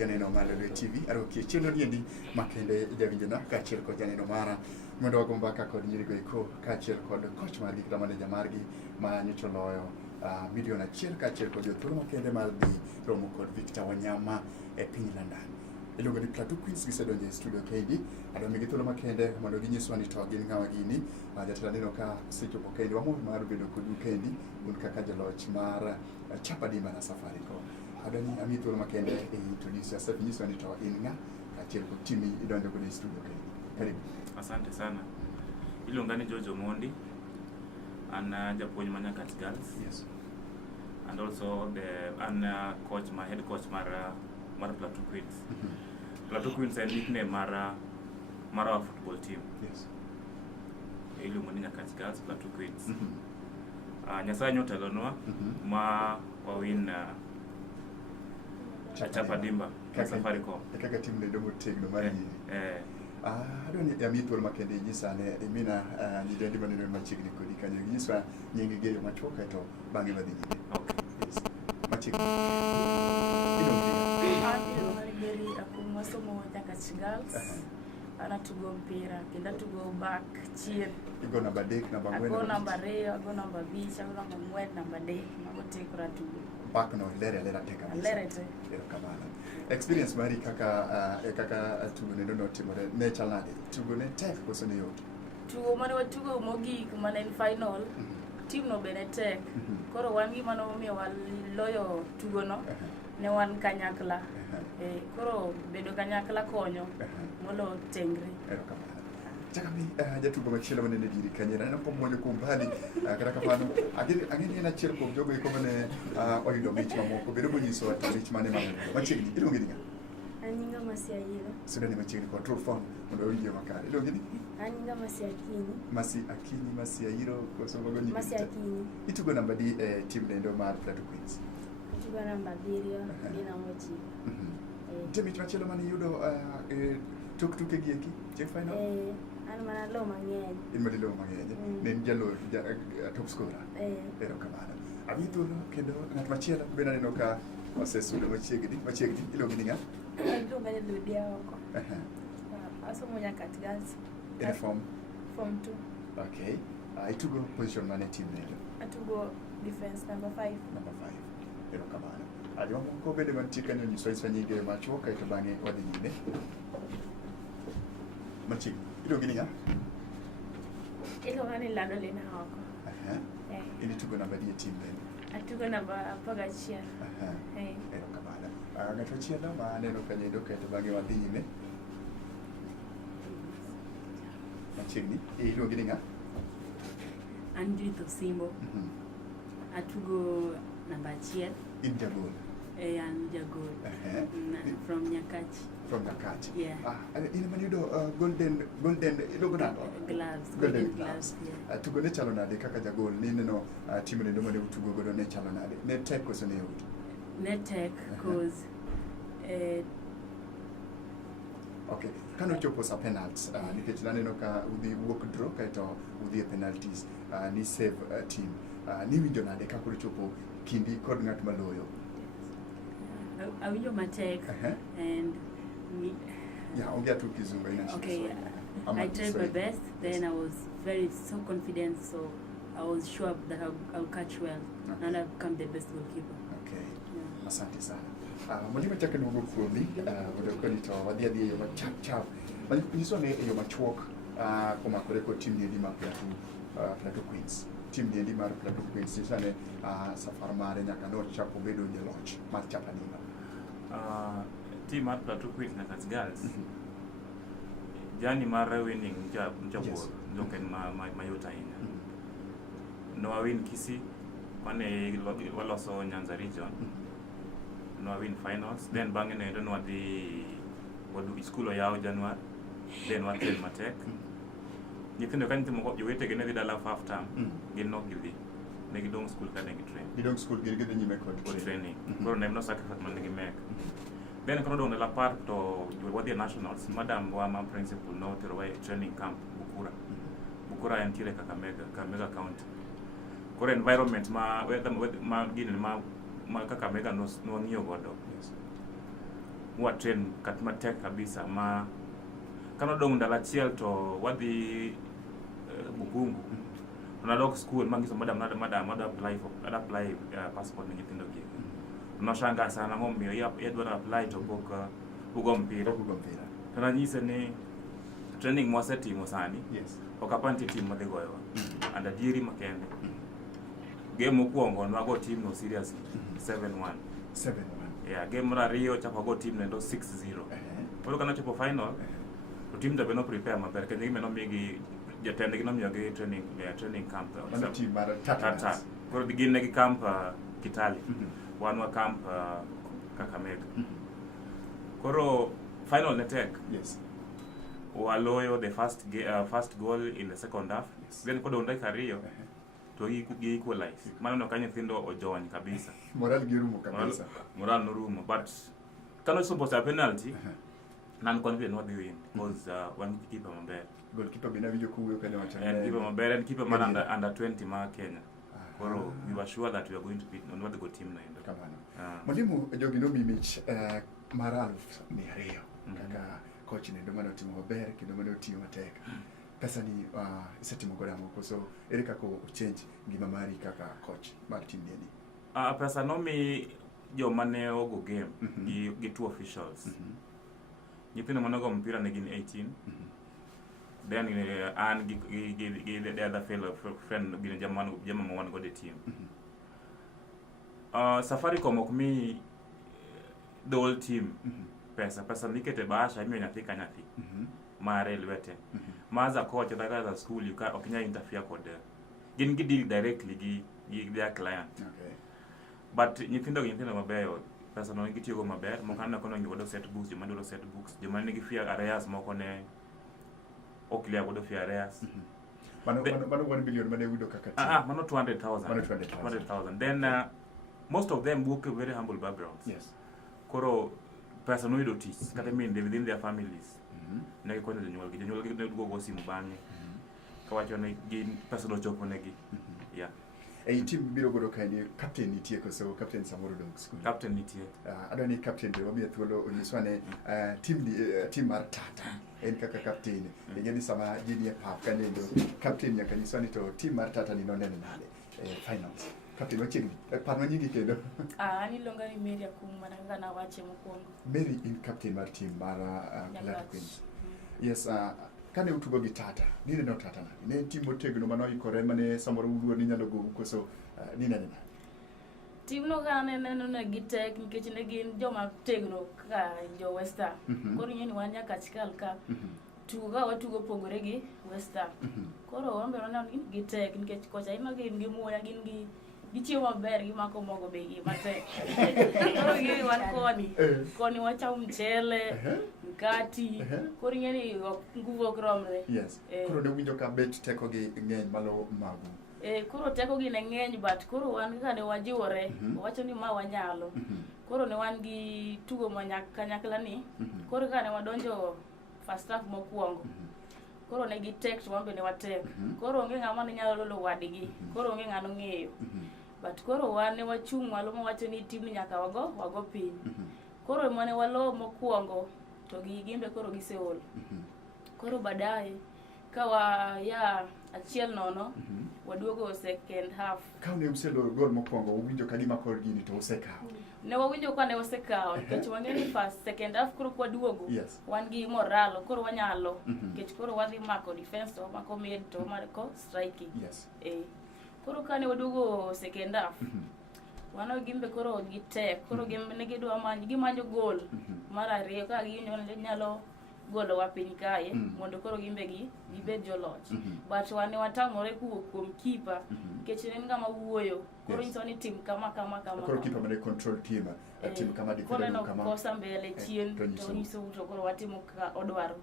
janeno mar Oloo TV aro chenro niendi makende jawinjona kaachiel kod janeno mara mondo wago mbaka kod nyirigo eko kaachiel kod coach margi kata manager margi ma nyocha oloyo milion achiel kaachiel kod jothuolo makende mar dhi romo kod Victor Wanyama e piny London. Iluongo ni Plateau Queens gisedonjo e studio kendi adwa migi thuolo makende mondo ginyiswa ni to gin ng'awa gini. Jatelo neno ka osechopo kendi wamor mar bedo kodu kendi un kaka jaloch mar chapa dimba na Safaricom. Adwa ni ami thuolo makende e introduce yourself, nyiswa ni to in ng'a kaachiel kod timi idonjo godo e studio kendi. Karibu. Asante sana. Iluonga ni Jojo Mondi. An japuonj ma Nyakat Girls. Yes. And also an coach, my head coach mar Plateau Queens. Plateau Queens en nickname mar our football team. Yes. Iluongo ni Nyakat Girls, Plateau Queens. Nyasaye nyotelonwa ma wawin chapa dimba na Safaricom. Kaka timu ndio motegno mara nyingi. Adwa ni ami thuolo makende nyisane imina nyidendi maneno machiegni kodi kanyo nyiswa nyingi geyo machuoka to bang'e madhi nyime. Okay. Yes. Machiegni. Geri akumo somo Nyakat Girls. Anatugo mpira, kenda tugo back chien. Igo namba 3, namba 4. Ago namba 2, ago namba 5, ago namba 4, namba 3, mago tekra tugo. Back no lere teka kabisa. Lere te. Kamala. Experience mari kaka tugo neno no timore ne chalade. Tugo ne tek koso ne yot. Tugo mane watugo mogik mane en final. Team no bene tek. Koro wan gi mano mi waloyo tugo no. Ne wan kanyakla. Koro bedo kanyakla konyo molo tengri. Kamala. Chakami jatugo machielo mane diri kanyera na po monyo kumbali kata kapano ageni na chiel kuom jogo eko mane oyudo mich mamoko bedo monyiso ati mich mane machiegni iluongi ni Anyinga Masiayiro. Suda ni machiegni control phone mondo owinje makare iluongi ni Anyinga Masi Akinyi. Masiayiro koso mago nyingi Masi Akinyi. itugo namba di team nendo mar Plateau Queens Atugo namba 7 gi namba 9. Te mich machielo mane yudo tuke gi eki che final An mana lo mang'eny. in madilo mang'eny ne jalo top scorer ero kamano abi thuolo kendo ng'at machielo bende neno ka osesudo machiegni iluongi ni ng'a Iluonga ni Ludia Oko. Asomo Nyakat Girls. in form 2. okay itugo position mane team nendo Atugo defense number 5. number 5 ero kamano ajoma moko bende mantie kanyo nyiso nyinge machuok kaeto bang'e wadhi nyime machiegni iluongi ni ng'a Iluonga ni Ladolina Oko. in itugo namba di e team nendo Atugo namba 11. ero kamano ng'ato machielo ma aneno kanyo kaeto bang'e wadhi nyime machiegni iluongi ni ng'a Andrew Simbo. Atugo namba 1. in jagol An jagol. From Nyakach. from Nyakach. Yeah. In man yudo golden iluongo nang'o? Gloves. Golden gloves. Yeah. Tugo ne chalo nade kaka jagol ni neno timu nendo mane utugo godo ne chalo nade? Ne tek koso ne yot? Ne tek cause okay. Kano chopo sa penalties nikech naneno ka udhi wuok draw kaeto udhi e penalties ni save team. Ni winjo nade ka koro chopo kindi kod ng'at maloyo? Awinjo matek and yeah, ongea tu kizungu ina shida. okay, I tried my best, then I was so confident, so I was sure that I'll catch well and I'll become the best goalkeeper. Okay. Yeah. Asante sana. Mwalimu chake ni mwogo kuombi, wadokoni to wadhi yo machap. Nyiswa ne yo machuok kuma koreko team ni ma Plateau Queens. Team ni mar Plateau Queens sane safar mare nyaka no chapo bedo jaloch mar chapa dimba. Team mar Plateau Queens Nyakat Girls. Jani mar winning jabor joken mayot ahinya. No win Kisii mane waloso Nyanza region. No win finals, then bang'e nendo no wadu school oyaw January, then wakel matek. Nyithindo ka nyithindo jowetegi ne dhi dala half term, gin nok gidhi. Ne gidong school ka ne gitrain. Gidong school gidhi nyime kod training. Koro ne no sacrifice man gimek. Then kono dong dala par to wadhi nationals, madam wa ma principal no tero training camp Bukura entiere Kakamega County. Koro environment ma gini ma Kakamega no ng'iyo godo. wa train kat matek kabisa ma kano dong ndalo achiel to wadhi Bukungu. Unadok school mangiso madam apply passport ni nyithindo gi. Unashanga sana ng'omiyo yadwaro apply to bugo mpira. Kana nyise ni training mwasetimo sani. Yes. Okapanti team madhi goyo. Anda dieri makende. Game mokwongo nwago team no seriously 7-1. Yeah, game mar ariyo chako go team nendo 6-0. Koro kana chopo final to team da beno prepare maber kendo gimeno migi jatende gi nomiyo gi training camp. Team mar Tata. Koro digin ne gi camp Kitale. Wanwa camp Kakamega. Koro final ne tek. Yes. Waloyo the first goal in the second half. Yes. Then kodo ndai kariyo to gi equalize. Mano no kanyo thindo ojony kabisa. Moral girumo kabisa. Moral no rumo, but kano supposed a penalty. Nan confident what they win because one keeper maber. Goalkeeper bina video kuwe kwenye wachana. And keeper maber and keeper man under 20 ma Kenya. Koro we were sure that we were going to beat not the good team na endo. Kamano. Mwalimu Jogino Mimich maraluf ni ariyo. Kaka coach ni ndio maana timu maber kendo maana timu matek. Pesa ni isetimo goda moko so ere kako change ngima mari kaka coach mar team ni. Pesa no mi jo mane ogo game gi two officials. Nyithindo manogo mpira ne gin 18. Then and the other fellow friend gin jama one go the team. Safaricom ok mi the whole team pesa nikete bahasha imiyo nyathi ka nyathi mare lwete. Maza coach at school you can okinya interfere kod gin gi deal directly gi their client. Okay. But nyithindo mabeyo pesa no ngitiyo go maber mokana kono ngido set books joma do set books joma nigi fear areas moko ne oklia go do fear areas. Mano 1 billion mane wido kaka team. Mano 200,000. Then most of them work very humble backgrounds. Yes. Koro pesa no wido teach kata mean they within their families. Ne ko ne jonyuol gi go simu bangi. Kawacho ne gin pesa do chopo negi. Yeah. Team biro godo kaini captain nitie koso captain samoro dong school. Captain nitie. Adoni captain de obi thuolo onyiswane team mar Tata en kaka captain. Ngeni sama jini pap kanendo captain nyaka nyiswani to team mar Tata ni nonene nade finals. Captain wachigni parno nyingi kendo. Ani longa ni Mary Akuma na na wache mokwongo. Mary in captain mar team mar Blood Queens. Yes, kane utugo gi Tata, nine no Tata na. Ne team motegno mano ikore mane samoro uluo ni nyalo go koso nine na. Team no gane neno na gitek nikech ne gin joma tegno ka jo Western. Koro nyeni wanya kachikal ka tuga watugo pogore gi Western. Koro wambe wana gitek nikech kocha ino gin gi muya gin gi gichiemo maber gi mako mogo be gi matek. Koro gini wan koni wacha mchele mkati koro nyeni nguvu okromre. Yes. Koro ne winjo ka bet teko gi ngeny malo magu. Koro teko gi ne ngeny but koro wan kane wajiwore wacho ni ma wanyalo. Koro ne wan gi tugo kanyakla ni. Koro kane wadonjo first half mokwongo. Koro ne gitek to wambe ne watek. Koro onge ng'ama ne nyalo lolo wadgi. Koro onge ng'ano ng'eyo. But koro wan ne wachung' malo mowacho ni team ni nyaka wago piny. Koro mane walo mokwongo to gimbe koro giseol. Koro baadaye kawa ya 1-0 waduogo second half. Ka ne uselo gol mokwongo uwinjo kagima kor gini to usekawo. Ne wawinjo ka ne wasekawo nikech wang'eni first second half koro kwaduogo. Yes. Wan gi moral koro wanyalo nikech koro wadhi mako defense to mako mid to mako striking. Yes. Koro kane waduogo second half wano gimbe koro gitek koro gimbe ne gidwa gimanyo gol mar ariyo ka nyalo golo wa piny kae mondo koro gimbe gibed joloch. But wane watang'ore kuom keeper nikech en ng'ama wuoyo koro nyiso ni tim kama. Koro keeper mane control team kama defender kama. Koro kosa mbele chien to nyiso to koro watimo ka odwaro.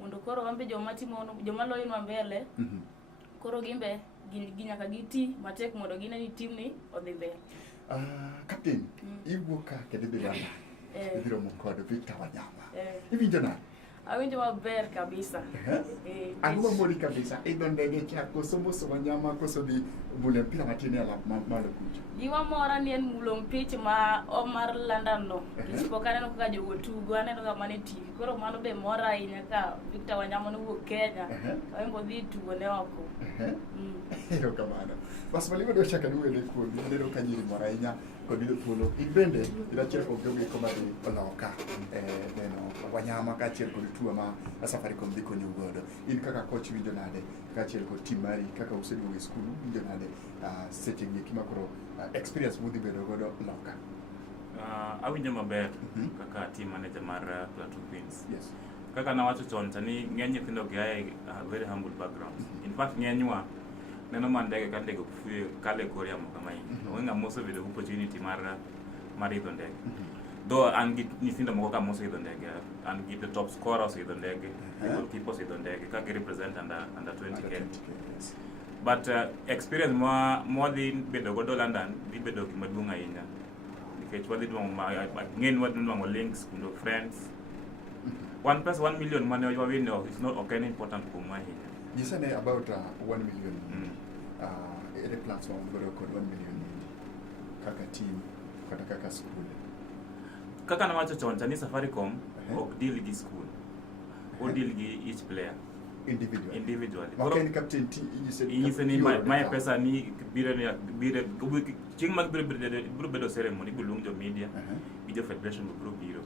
Mondo koro wambe joma loyinwa mbele koro gimbe ginyaka giti matek mondo gine ni team ni odhi mbele. Captain, iwuoka kendo bidala. Ibiro mokodo Victor Wanyama. Iwinjo na Awinjo maber kabisa. Ang'o mori kabisa idho ndege cha koso moso wanyama koso di mule mpira matini ala malo kucho. Gima mora ni en mulo mpich ma Omar London no. Kispo kaneno kaka jogo tugo aneno kama ne TV. Koro mano be mora ahinya ka Victor Wanyama nowuok Kenya. Awinjo dhi tugo ne oko. Ero kamano. Bas maligo do chaka duwe le kuo nero kanyiri mora ahinya kod ido thuolo. Ibende ila chiel kod jogo koma di oloka. Neno Wanyama ka chiel kod tuo ma Safaricom dhi konyo godo. In kaka coach winjo nade ka chiel kod team mari kaka useduogo e skulu winjo nade seche gi kima koro experience mudhi bedo godo loka. Awinjo maber kaka team manager mar Plateau Queens. Yes. Kaka nawacho chon tani ng'eny nyithindo gi aye very humble backgrounds. In fact ng'enywa neno mandege ka ndege kufue kale Korea mo kama hii. Wenga moso video opportunity mar idho ndege. Though an gi nyithindo moko ka moso idho ndege, an gi the top scorers idho ndege, goalkeepers idho ndege ka gi represent under 20K. Yes. But experience mo dhi bedo godo London dhi bedo gima duong' ahinya. Nikech wadhi dwaro links kundo friends. 1 plus 1 million money is not okay important for my here. You said about 1 million. Any platform go to 1 million kaka team kaka school. Kaka na wacho chon tani Safaricom ok deal gi school. O deal gi each player individually. Okay, captain you said my pesa ni bire ching mag biro bedo ceremony bulungo media video federation biro biro.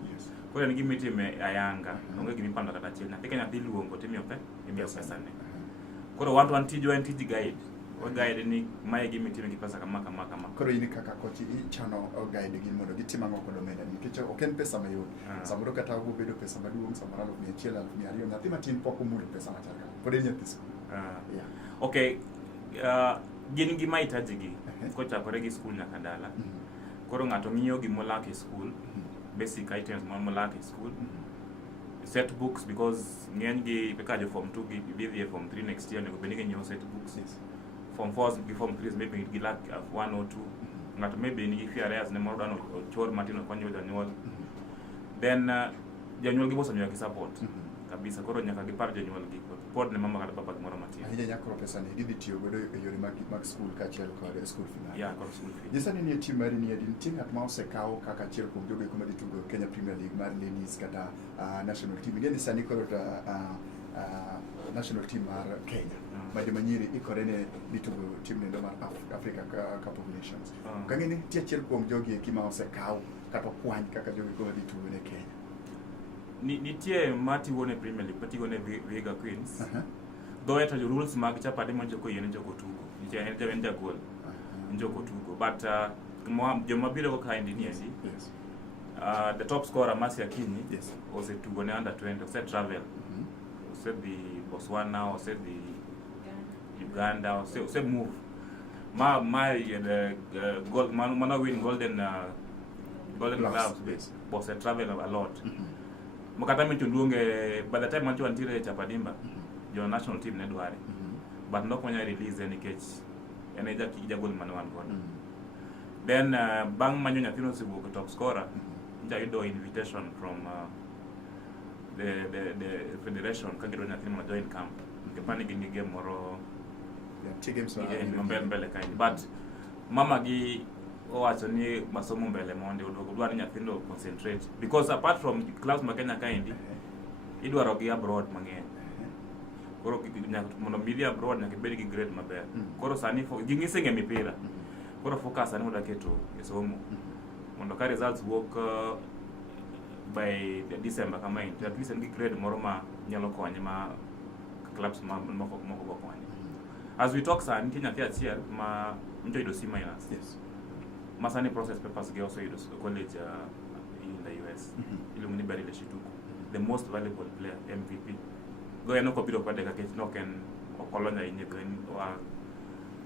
Koro ni gimiti me ayanga onge gimi pando kata chiel nathi Kenya dhi luongo timiyo pesa ne. Koro want one tijo en tiji guide. O guide ni mae gimiti me pesa kama. Koro ini kaka coach i chano o guide gi mondo gitima ngoko do meda nikech ok en pesa mayot. Samoro kata go bedo pesa maduong' samoro 1,200 nyathi matin pok omulo pesa machal. Pod en nyathi school. Okay. Gin gima itaji gi kochakore gi school nyaka dala. Koro ng'ato ng'iyo gimolak e school. Basic items molak e school. Set books because ng'eny gi pekajo form 2 gi bidhi form 3 next year nego benige nyo set books. Form 4 gi form 3 maybe gi lack 1 or 2. Ng'ato maybe ni fi areas ne moro dano chor matino konyo janyuol. Then janyuol gi bosanyo gi support kabisa. Koro nyaka gipar janyuol gi pod ne mama kata papa gimoro matin. Ahinya nyakoro pesa ni gidhi tiyo godo e yore mag school kachiel kod school fee. Kod school fee. Jisani ni team mari ni edin team at mouse kao kaka chiel kuom jogo kuma ditugo Kenya Premier League mar ladies kata national team. Ngeni sani koro national team mar Kenya. Maji manyiri ikore ne ditugo team nendo mar Africa Cup of Nations. Kangeni tie chiel kuom jogi kima osekao kata kwany kaka jogo kuma ditugo ne Kenya. Nitie mati wone Premier League, pati wone Vega Queens. Though it rules mag chapade manjoko yene joko tugo. Nitie en jagol. Njoko tugo. But joma biro ko kind ni ezi. Yes. The top scorer Masi Akinyi was it tugo ne under 20, said travel. Said the Botswana, or said the Uganda, or said move. The gold man win golden gloves was a travel a lot. Mukata mi tundunge by the time mancho antire chapadimba your national team ne dware but no kwanya release any catch eneja kija goal man one goal then bang manyo nyathino sibuko top scorer nja ido invitation from the federation kagiro nyathino ma join camp kepani gi game moro games mbele kind but mama gi owacho ni masomo mbele monde odwaro nyathindo concentrate because apart from clubs ma Kenya kind idwaro gi abroad mang'eny. Koro mondo media abroad nyaka bed gi grade maber. Koro sani ging'ise ng'e mipira. Koro focus ani mondo keto e somo mondo ka results work by December kama in at least gi grade moro ma nyalo konye ma clubs moko go konye. As we talk sani nyathi achiel ma njoido C-. Yes. Masani process papers ge also ido college in the US. Ilumini Barile Shituku, the most valuable player, MVP. Go no kopiro kwa deka ke no ken okolonya inye ben wa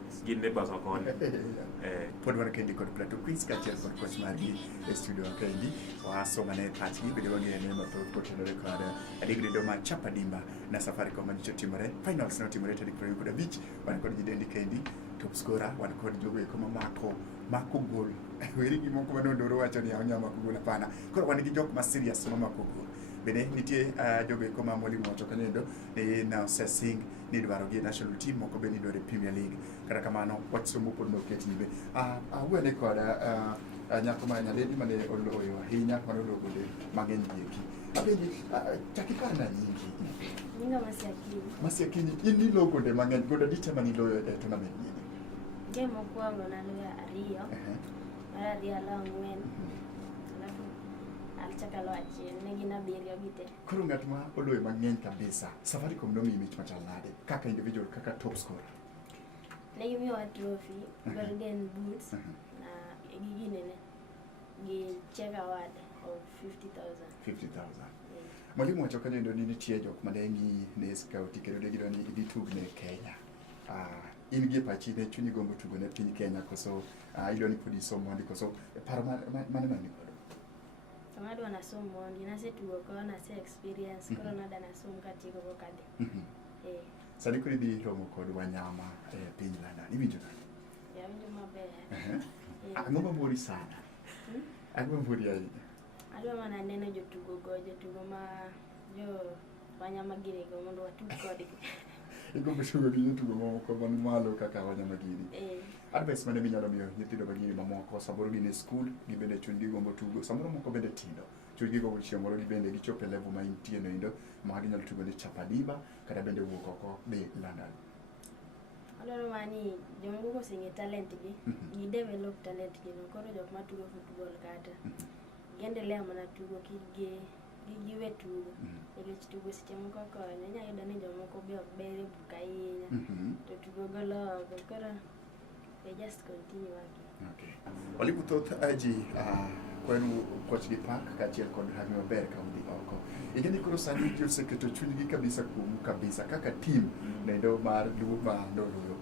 skin neighbors okon. Podwara kendi kod Plateau Queens kachiel kod coach margi e studio kendi wasoma ne pachgi bedo ng'ene mathoth kotenore kod adigrido ma chapadimba na Safaricom manyicho timore finals no timore tarik 25 wan kod jidendi kendi top scorer wan kod jogo eko mako gol weri gi moko manondoro wacho ni anya mako gol hapana koro wan gi jok ma serious ma mako gol bende nitie jogo eko ma mwalimu wacho kanyo ni na osesing ni dwaro gi national team moko be ni dwaro Premier League. Kata kamano wach somo pod noket nyime. Awuone kod nyako ma nyaledi mane oloyo ahinya mane oloyo gonde mang'eny gieki. Apenji takikana nyingi. Nyinga Masiakinyi in nilo gonde mang'eny gonde dite mane iloyo e tournament ni. Game mokwongo naloyo ariyo. Mar ariyo alo ang'wen. Alafu alichaka lo achiel ne gin abiriyo gite. Koro ng'at ma oloyo mang'eny kabisa Safaricom nomiyi mich machal nade kaka individual kaka top scorer? Ne gimiyowa trophy, golden boots na giginene gi check award of 50,000. Mwalimu wacho kanyo ni nitie jok mane ng'i ne scout kendo ne gidwani idhi tugne Kenya. In gi pachi ne chunyi gombo tugo ne piny Kenya koso idwani pod isom mondi koso paro mane mani godo? Sama adwa nasom mondi, nasetugo ko nase experience, koro nada nasom katieko go kade. Sani koro idhi romo kod Wanyama e piny London. Iwinjo nade? Awinjo maber. Ang'o mamori sana? Ang'o mamori ahinya? Adwa mana neno jotugo ma jo Wanyama girego mondo watug kodgi. Igombo tugo gi jotugo mamoko man malo kaka Wanyama giri. Advice mane minyalo miyo nyithindo magiri mamoko samoro gin e skul gibende chunygi gombo tugo samoro moko bende tindo chunygi gombo chieng' moro gibende gichopo e level ma intie no ma ginyalo tugo ne Chapadiba kata bende wuok oko be London. Adwaro mani jomoko koseng'e talent gi gidevelop talent gi no koro jok matugo football kata giendelea mana tugo giwe tugo nikech tugo seche moko konyo inyalo yudo ni jomoko be ok ber e buk ahinya to tugo golo oko koro they just continue working. Okay. Walimu thoth ji kwenu coach gi pak kaachiel kod hagi maber ka udhi oko. Ingeni koro sani ji oseketo chunygi kabisa kuomu kabisa kaka team nendo mar luwo ma noloyo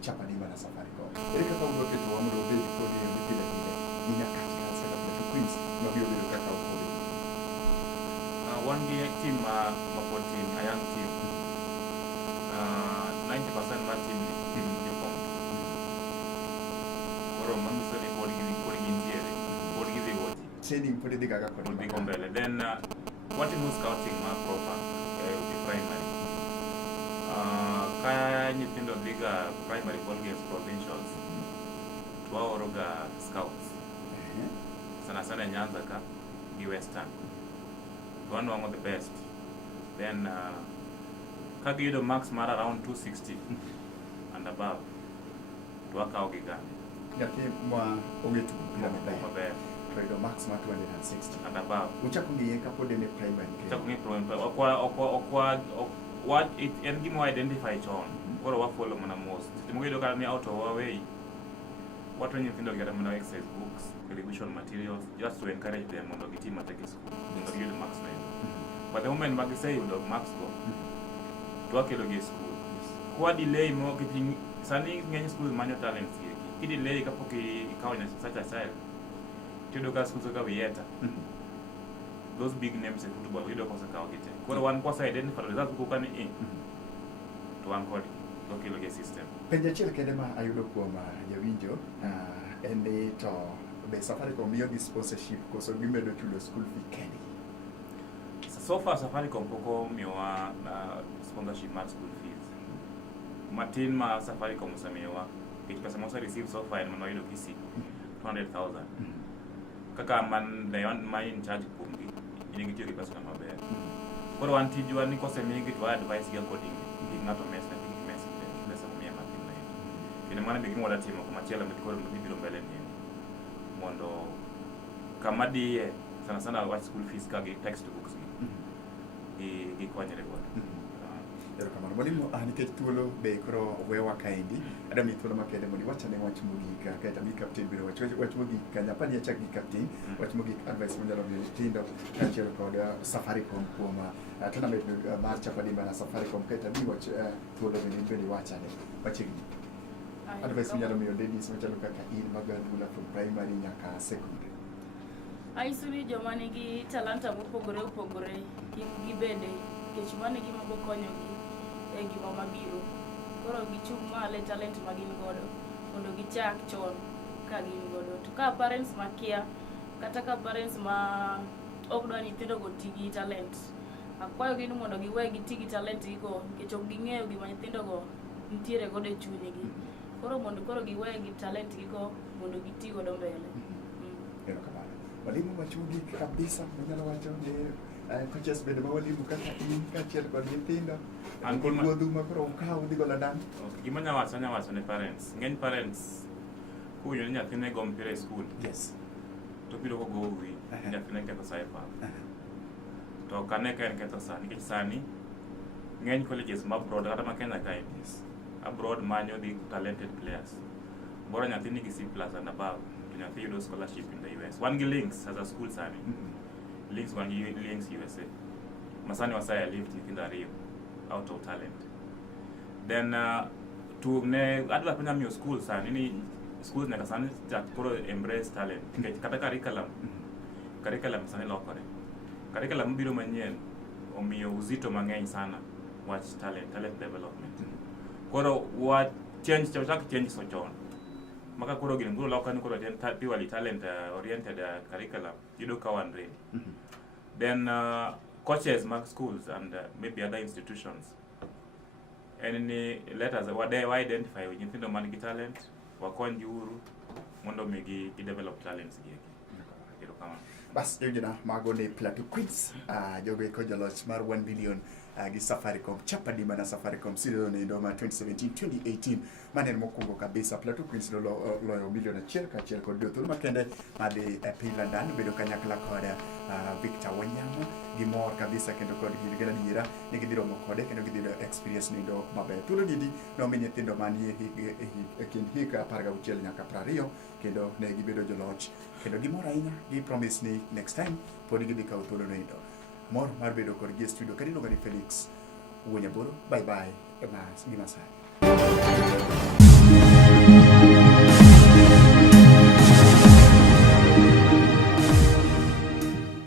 Chapadiba na Safaricom. Ere kaka udwa keto mondo obed kod pile ni nyaka kaka Plateau Queens mabiro bedo kaka okode. One gi team mapod team, a young team. 90% mar team jopong. Koro manyiso ni pod gintiere, pod gidhi wuoth. Training pod idhi gaga kod Dhi mbele. Then watimo scouting ma proper e primary. Ka nyithindo dhiga primary ball games provincials, twaoroga scouts. Sana Nyanza ka gi Western. Twanwang'o the best. Then ka giyudo marks mar around 260 and above, twakawo gi gani. Nyathi ma ong'e tugo mpira maber. Toyudo max ma 260 and above. Uchako ng'iye kapod en e primary. Uchako ng'iye en gima identify chon. Koro wafollow mana mos. Seche moko iyudo kata ni out of our way, watwe nyithindo kata mana exercise books, revision materials, just to encourage them mondo gitim matek e school, mondo giyud marks na yun. But the moment ma giseyudo marks go, twakelo gi e school. Kwa delay mo, sani ng'eny school manyo talents gi. Ki delay kapok ikawo such a child, tiyudo ka schools kaka Vieta, those big names e football, iyudo kosekawo gite. Koro wan kwasa identify results kuka ni to wan kod okelo gi system. Penjo achiel kende ma ayudo kuom jawinjo en ni to be Safaricom miyo gi sponsorship koso gimedo chulo school fee kendi? So far Safaricom poko miyowa sponsorship mar school fees. Matin ma Safaricom osemiyowa, nikech pesa mose receive so far en mana wayudo kisi 200,000. Kaka man in charge kuom gi, in gitiyo gi pesa maber. Koro wan tijwa ni kosemigi to advice gi according gi ng'ato mesa pesa momiya matin na yun. Kendo mano be gima wada timo kumachielo koro gibiro mbele ni mondo kama diye sana wach school fees ka gi textbooks gi konyre godo. Erokamano mwalimu, nikech thuolo be koro wewa kaendi, adwa miyi thuolo makende mondo iwachane wach mogik kaeta mi captain biro wach mogik kanya apani achak gi captain wach mogik advice monyalo miyo nyithindo kaachiel kod Safaricom kuom tournament mar Chapadiba na Safaricom kaeta mi wach thuolo bende iwachane machiegni. Advice monyalo miyo ladies machalo kaka in magadula from primary nyaka secondary. Aisuri joma nigi talanta mopogore opogore gibende nikech mano gima bo konyogi e gima mabiro. Koro gichung' malo e talent ma gin godo mondo gichak chon ka gin godo. To ka parents makia kata ka parents ma ok dwa nyithindo go ti gi talent. Akwayo gi ni mondo giwe giti gi talent go nikech ok ging'eyo gima nyithindo go nitiere godo e chunygi. Koro mondo giwe gi talent go mondo giti godo mbele. Walimu machugi kabisa manyalo wacho ni coaches bende ma walimu kaka in kaachiel kod nyithindo an kod wuodhu ma koro ukaw udhi go ladan. Gima nyawacho ne parents. Ng'eny parents kuyo ni nyathine go mpira e school. Yes. To biro go gowi nyathine ketho sa e pap. To kane ka en ketho sa nikech sani ng'eny colleges ma abroad kata ma Kenya kae abroad manyo the talented players. Bora nyathi nigi C+ and above, nyathi yudo scholarship in the US. Wan gi links as a school sani. Links wan gi links USA. Masani wasaya lift nyithindo ariyo out of talent. Then to ne adwa penya miyo school sani ni schools nyaka sani koro embrace talent. Kata curriculum sani lokore. Curriculum biro manyien omiyo uzito mang'eny sana wach talent development. Koro what change so chon. Maka koro gini biro lokani koro purely talent oriented curriculum yudo ka wan ready. Then coaches mag schools and maybe other institutions let us identify with nyithindo man gi talent wakony gi uru mondo mi develop talents gi. Bas jogina mago ne Plateau Queens jogo ko jaloch mar 1 billion gi Safaricom chapadi mana Safaricom season endo ma 2017-2018 manen mokwongo kabisa Plateau Queens loyo milion achiel kaachiel kod jothum makende madhi e piny London bedo kanyakla kod Victor Wanyama gimor kabisa kendo kod gin adiera ni gidhi romo kode kendo gidhi experience nindo maber. Thuolo didi nomi nyithindo manie e kind hika 16 nyaka 20 kendo ne gibedo joloch kendo gimor ahinya gi promise ni next time pod gidhi kawo thuolo nindo. Mor mar bedo kod gi studio kadiluongo ni Felix Wuonyaboro. Bye bye. Mas Gimasai.